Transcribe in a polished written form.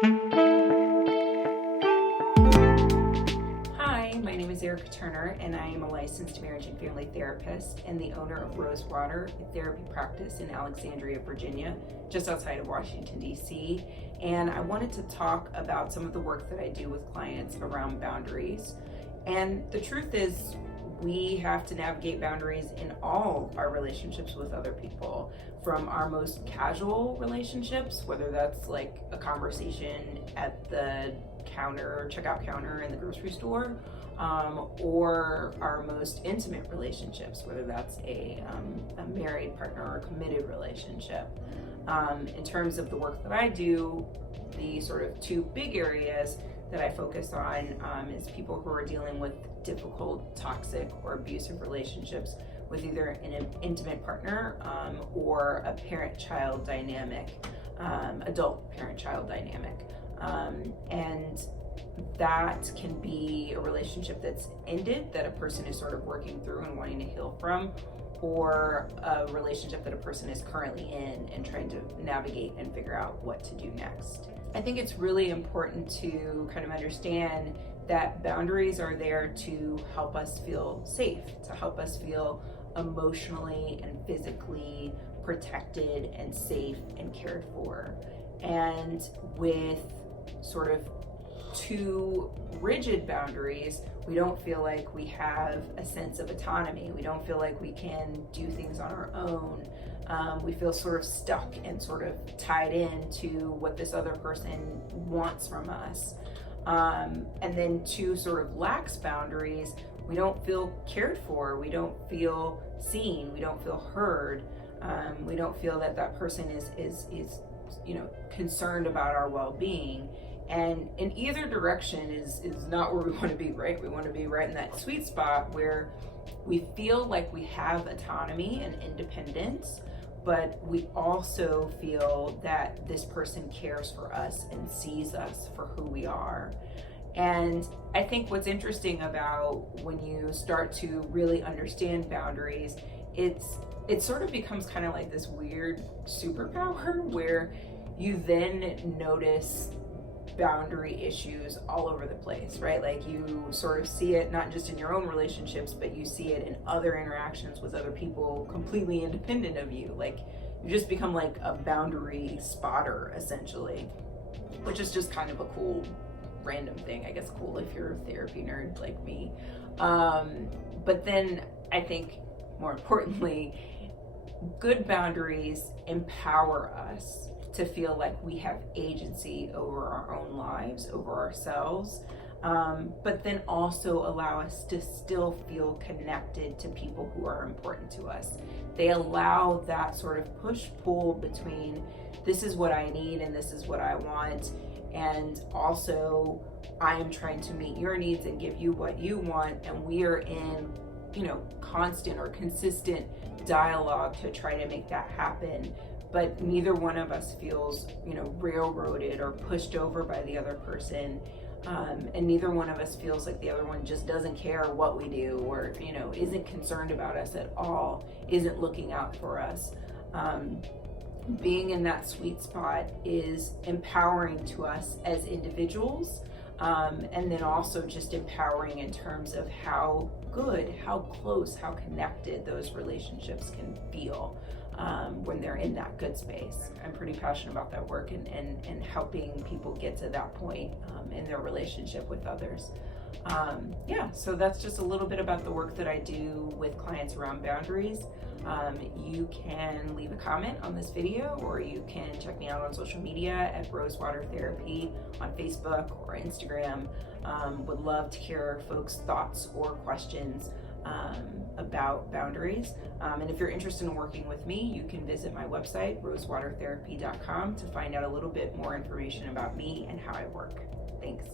Hi, my name is Erica Turner, and I am a licensed marriage and family therapist and the owner of Rosewater, a therapy practice in Alexandria, Virginia, just outside of Washington, D.C. And I wanted to talk about some of the work that I do with clients around boundaries. And the truth is, we have to navigate boundaries in all our relationships with other people, from our most casual relationships, whether that's like a conversation at the checkout counter in the grocery store, or our most intimate relationships, whether that's a married partner or a committed relationship. In terms of the work that I do, the sort of two big areas that I focus on is people who are dealing with difficult, toxic, or abusive relationships with either an intimate partner or a parent-child dynamic, adult parent-child dynamic. And that can be a relationship that's ended, that a person is sort of working through and wanting to heal from, or a relationship that a person is currently in and trying to navigate and figure out what to do next. I think it's really important to kind of understand that boundaries are there to help us feel safe, to help us feel emotionally and physically protected and safe and cared for. And with sort of too rigid boundaries, we don't feel like we have a sense of autonomy. We don't feel like we can do things on our own. We feel sort of stuck and sort of tied in to what this other person wants from us. And then too sort of lax boundaries, we don't feel cared for. We don't feel seen. We don't feel heard. We don't feel that that person is concerned about our well-being. And in either direction is not where we want to be, right? We want to be right in that sweet spot where we feel like we have autonomy and independence, but we also feel that this person cares for us and sees us for who we are. And I think what's interesting about when you start to really understand boundaries, it sort of becomes kind of like this weird superpower where you then notice boundary issues all over the place, right? Like you sort of see it not just in your own relationships, but you see it in other interactions with other people completely independent of you. Like you just become like a boundary spotter essentially, which is just kind of a cool random thing. I guess cool if you're a therapy nerd like me. But then I think more importantly, good boundaries empower us to feel like we have agency over our own lives, over ourselves, but then also allow us to still feel connected to people who are important to us. They allow that sort of push-pull between this is what I need and this is what I want, and also I am trying to meet your needs and give you what you want, and we are in constant or consistent dialogue to try to make that happen. But neither one of us feels, railroaded or pushed over by the other person. And neither one of us feels like the other one just doesn't care what we do or, isn't concerned about us at all, isn't looking out for us. Being in that sweet spot is empowering to us as individuals, and then also just empowering in terms of how good, how close, how connected those relationships can feel when they're in that good space. I'm pretty passionate about that work and helping people get to that point in their relationship with others. So that's just a little bit about the work that I do with clients around boundaries. You can leave a comment on this video, or you can check me out on social media at Rosewater Therapy on Facebook or Instagram. Would love to hear folks' thoughts or questions about boundaries. And if you're interested in working with me, you can visit my website, rosewatertherapy.com, to find out a little bit more information about me and how I work. Thanks.